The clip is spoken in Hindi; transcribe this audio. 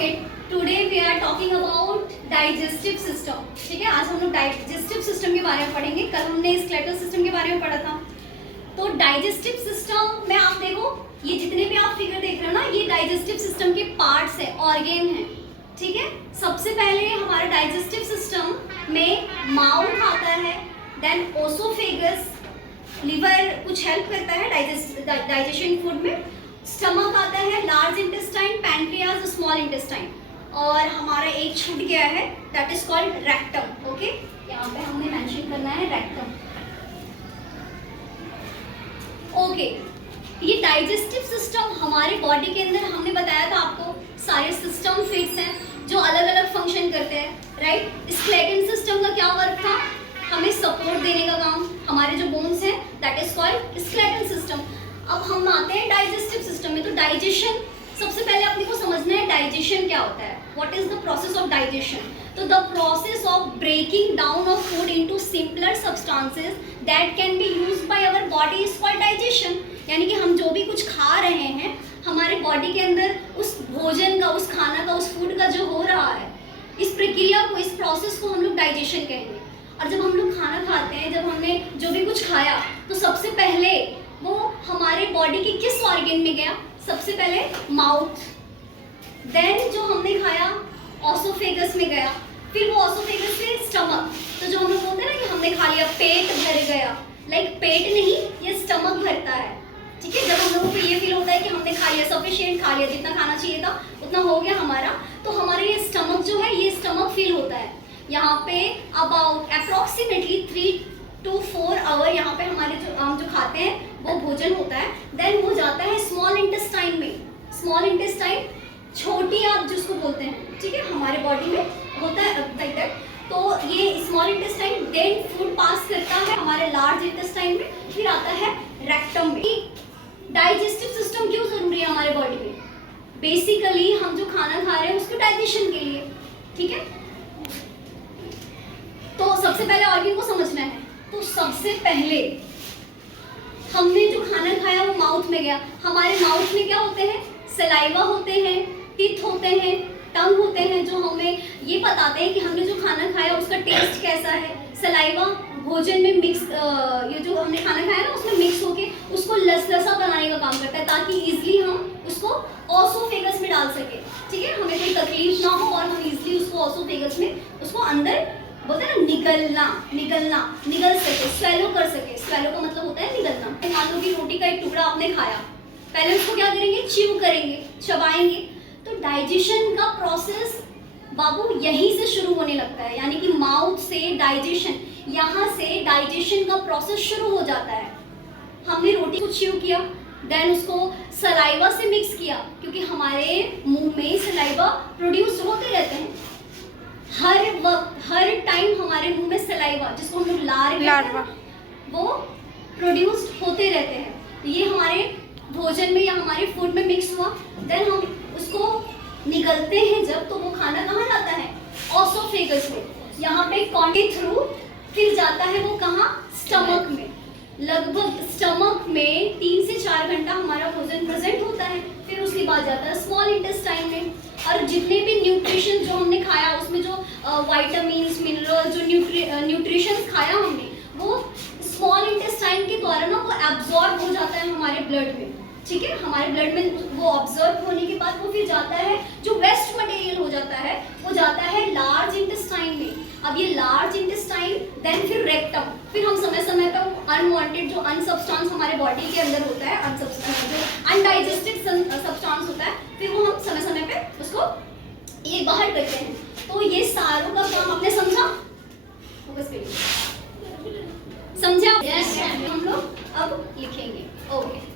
Okay, today we are talking about digestive system. ठीक है, आज हम लोग डाइजेस्टिव सिस्टम के बारे में पढ़ेंगे। कल हमने स्केलेटल सिस्टम के बारे में पढ़ा था। तो डाइजेस्टिव सिस्टम में आप देखो, ये जितने भी आप फिगर देख रहे हो ना, ये डाइजेस्टिव सिस्टम के पार्ट्स है, ऑर्गेन है। ठीक है, सबसे पहले हमारे डाइजेस्टिव सिस्टम में माउथ आता है, देन ओसोफेगस, लिवर कुछ हेल्प करता है डाइजेशन फूड में, स्टमक आता है, large intestine, pancreas, small intestine, और हमारा एक छूट गया है, that is called rectum. Okay, यहाँ पे हमने मेंशन करना है रेक्टम। ओके, ये डाइजेस्टिव सिस्टम हमारे बॉडी के अंदर, हमने बताया था आपको, सारे सिस्टम फिट्स हैं जो अलग अलग फंक्शन करते हैं, राइट। स्केलेटल सिस्टम का क्या वर्क था? हमें सपोर्ट देने का काम, हमारे जो बोन्स हैं, that is called skeletal system. अब हम आते हैं डाइजेस्टिव सिस्टम में। तो डाइजेशन, सबसे पहले अपने को समझना है डाइजेशन क्या होता है, what is the process of digestion. तो the process of breaking down of food into simpler substances that can be used by our body is called digestion. यानी कि हम जो भी कुछ खा रहे हैं, हमारे बॉडी के अंदर उस भोजन का, उस खाना का, उस फूड का जो हो रहा है, इस प्रक्रिया को, इस प्रोसेस को हम लोग डाइजेशन कहेंगे। और जब हम लोग खाना खाते हैं, जब हमने जो भी कुछ खाया, तो सबसे पहले वो हमारे बॉडी के किस ऑर्गन में गया? सबसे पहले माउथ, देन जो हमने खाया ऑसोफेगस में गया, फिर वो ऑसोफेगस से स्टमक। तो जो हम लोग बोलते हैं ना कि हमने खा लिया, पेट भर गया, लाइक पेट नहीं, ये स्टमक भरता है। ठीक है, जब हम लोगों को ये फील होता है कि हमने खा लिया, सफिशिएंट खा लिया, जितना खाना चाहिए था उतना हो गया हमारा, तो हमारे ये स्टमक जो है, ये स्टमक फील होता है। यहाँ पे अबाउट अप्रॉक्सीमेटली 3 to 4 आवर यहाँ पे हमारे हम जो खाते हैं वो भोजन होता है। देन वो जाता है स्मॉल इंटेस्टाइन में। स्मॉल इंटेस्टाइन छोटी आप जिसको बोलते हैं, ठीक है, हमारे बॉडी में होता है लाइक दैट। तो ये स्मॉल इंटेस्टाइन देन फूड पास करता है हमारे लार्ज इंटेस्टाइन में, फिर आता है रेक्टम में। डाइजेस्टिव सिस्टम क्यों जरूरी है हमारे बॉडी में? बेसिकली हम जो खाना खा रहे हैं उसको डाइजेशन के लिए। ठीक है, तो सबसे पहले ऑर्गन को समझना है। तो सबसे पहले हमने जो खाना खाया वो माउथ में गया। हमारे माउथ में क्या होते हैं? सलाइवा होते हैं, टीथ होते हैं, टंग होते हैं, जो हमें ये बताते हैं कि हमने जो खाना खाया उसका टेस्ट कैसा है। सलाइवा भोजन में मिक्स, ये जो हमने खाना खाया ना उसमें मिक्स होके उसको लसलसा बनाने का काम करता है, ताकि इजीली हम उसको ऑसोफेगस में डाल सके। ठीक है, हमें कोई तकलीफ ना हो और हम इजीली उसको ऑसोफेगस में, उसको अंदर बोलते हैं ना, निगल सके, स्वेलो कर सके। स्वेलो का मतलब होता है निगलना। मान लो कि रोटी का एक टुकड़ा आपने खाया, पहले उसको क्या करेंगे? च्यू करेंगे, चबाएंगे। तो डाइजेशन का प्रोसेस बाबू यहीं से शुरू होने लगता है, यानी कि माउथ से डाइजेशन, यहाँ से डाइजेशन का प्रोसेस शुरू हो जाता है। हमने रोटी को च्यू किया, देन उसको सलाइवा से मिक्स किया, क्योंकि हमारे मुंह में सलाइवा प्रोड्यूस होते रहते हैं हर वक्त, हर टाइम हमारे मुंह में सलाइवा, जिसको हम लोग लार्वा, वो प्रोड्यूस्ड होते रहते हैं। ये हमारे भोजन में या हमारे फूड में मिक्स हुआ, देन हम उसको निगलते हैं जब, तो वो खाना कहाँ जाता है? ऑसोफेगस में। यहाँ पे कॉन्टी थ्रू फिर जाता है वो कहाँ? स्टमक में। लगभग स्टमक में 3 से 4 घंटा हमारा भोजन प्रेजेंट होता है, फिर उसके बाद जाता है स्मॉल इंटेस्टाइन में। और जितने भी न्यूट्रिशन जो हमने खाया, उसमें जो वाइटामिन्स, मिनरल, जो न्यूट्रिशन खाया हमने, वो स्मॉल इंटेस्टाइन के द्वारा ना वो एब्जॉर्ब हो जाता है हमारे ब्लड में। ठीक है, हमारे ब्लड में वो ऑब्जर्व होने के बाद वो फिर जाता है, जो वेस्ट मटेरियल हो जाता है वो जाता है लार्ज इंटेस्टाइन में। अब ये लार्ज इंटेस्टाइन, देन फिर रेक्टम, फिर हम समय समय पर अनवांटेड जो अनसब्सटेंस हमारे बॉडी के अंदर होता है, जो अनडाइजेस्टेड सब्सटेंस होता है, फिर वो हम समय समय पे उसको ये बाहर करते हैं। तो ये सारों का काम आपने समझा? समझा? हम लोग अब लिखेंगे। ओके।